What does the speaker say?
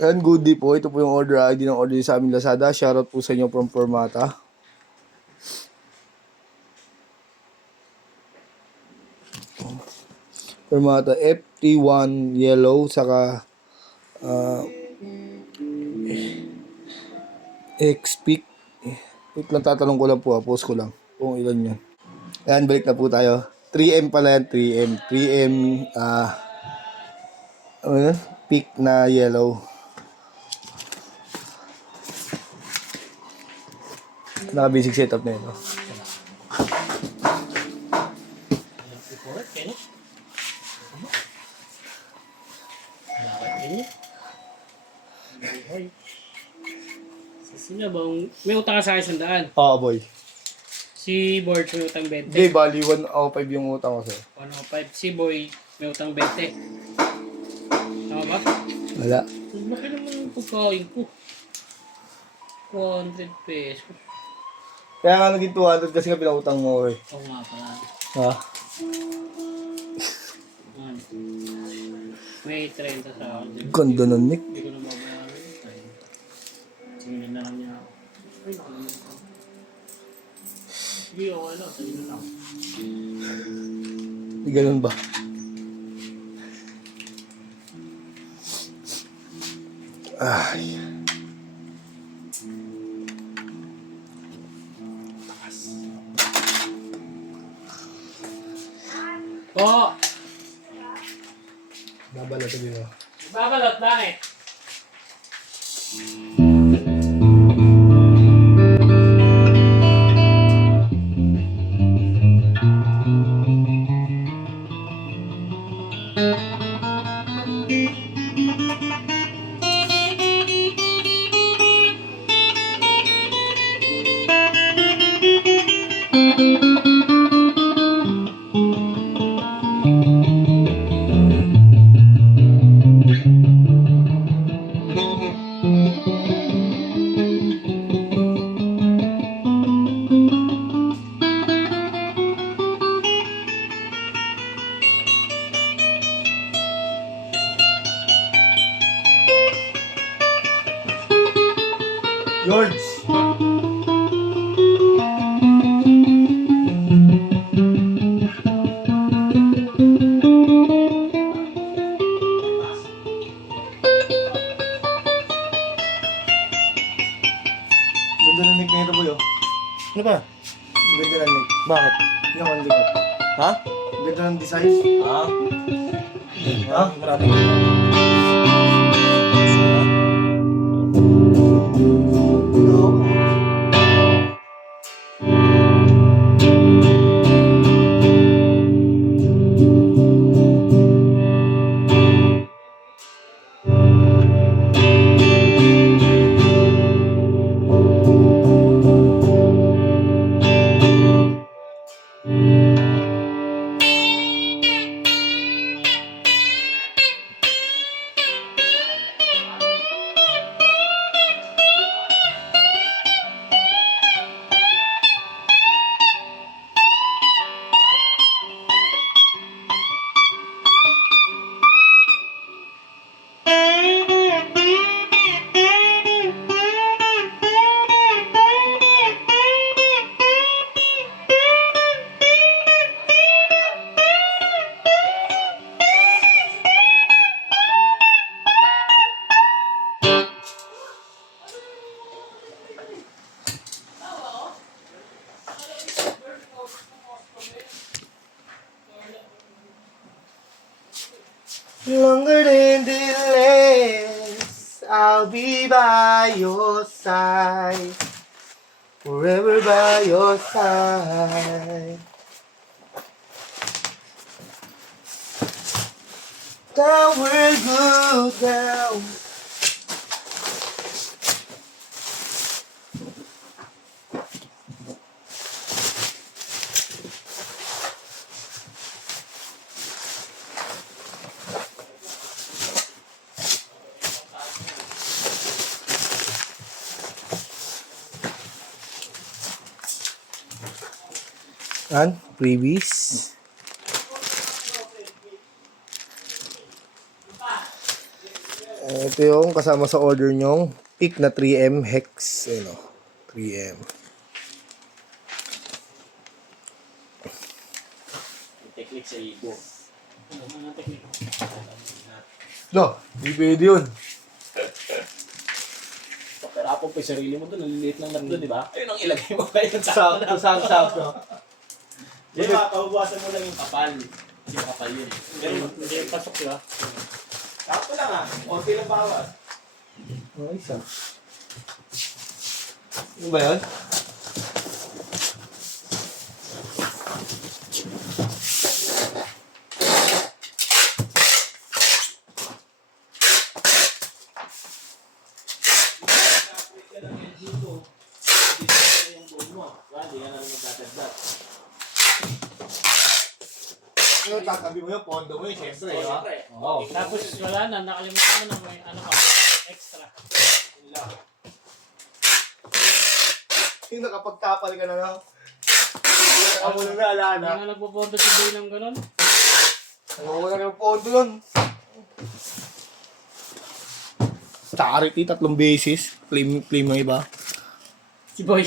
And good day po. Ito po yung order ID ng order sa aming Lazada. Shoutout po sa inyo from Formata. Formata FT1 yellow saka X-Pick. Wait lang, tatanong ko lang po, post ko lang kung ilan yun. Ayan, balik na po tayo. 3M pala yan, 3M. 3M, ano yun? Pick na yellow. Naka-basic setup na yun. No? Sino ba? May utang ka sa akin 100. Oo, boy. Si Boy may utang 20. Hindi, bali 105 yung utang ko sa'yo. 105. Si Boy may utang 20. Tama ba? Wala. Laki naman yung pagkain ko. 200 pesos. Kaya nga naging 200 kasi nga pinautang mo eh. Oo nga pala. Ha? May 30 sa akin. Ganda nun, Nick. Hindi ko na mabayaran. Singilin na lang niya ako. Ay, nakalimutan ko. Sige, okay lang. Sa'yo na lang. Hindi ganun ba? Ay. Oo! Babalatan mo. Babalot, bakit? George! Ganda ng nick na ito, boy, oh. Ano ba? Ganda ng nick. Bakit? Yung ang likod. Ha? Ganda ng design. Ah? Ha? Marami. Longer than delays, I'll be by your side, forever by your side. Down we'll go down. And freebies. Ito yung kasama sa order nyong pick na 3M hex. Ayun o, 3M. Technique sa ibo. Ano mga technique? No, di pwede yun. Pakarapong pa yung sarili mo doon, naliliit lang natlo, di ba? Ayun ang ilagay mo pa yun sa Sakto. Di ba, pahubasan mo lang yung kapal. Yung kapal yun. Pero hindi yung pasok, di ba? Sakto lang ah. Konti lang bawas. Oh, isa. Ano ba yun? Ano, tatabi mo yung pondo mo yun, syempre, di ba? Oo. Tapos wala na, nakalimutan mo na may ano ka, extra. Yung nakapagtapal ka na lang. Ako na ala na. Hindi nga nagpo-photo si Boy ng gano'n. Nawawala na yung pondo nun. Charity, 3 beses. Claim yung iba. Si Boy.